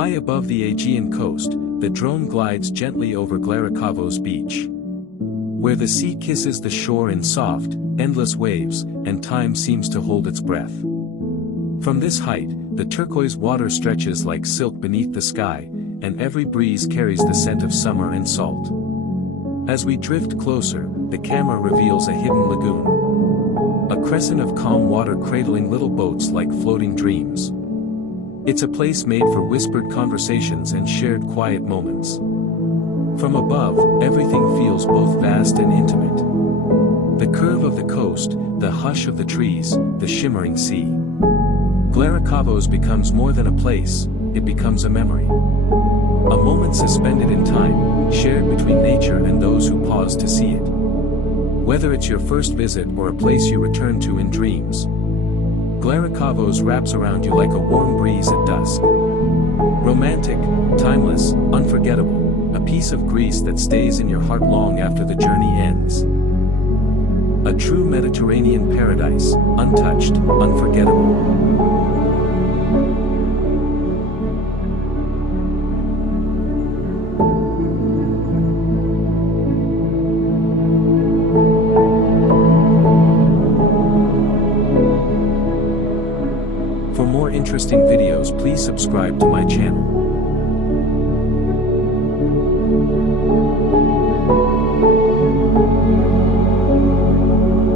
High above the Aegean coast, the drone glides gently over Glarokavos Beach, where the sea kisses the shore in soft, endless waves, and time seems to hold its breath. From this height, the turquoise water stretches like silk beneath the sky, and every breeze carries the scent of summer and salt. As we drift closer, the camera reveals a hidden lagoon, a crescent of calm water cradling little boats like floating dreams. It's a place made for whispered conversations and shared quiet moments. From above, everything feels both vast and intimate. The curve of the coast, the hush of the trees, the shimmering sea. Glarokavos becomes more than a place, it becomes a memory. A moment suspended in time, shared between nature and those who pause to see it. Whether it's your first visit or a place you return to in dreams, Glarokavos wraps around you like a warm breeze at dusk. Romantic, timeless, unforgettable, a piece of Greece that stays in your heart long after the journey ends. A true Mediterranean paradise, untouched, unforgettable. For more interesting videos, please subscribe to my channel.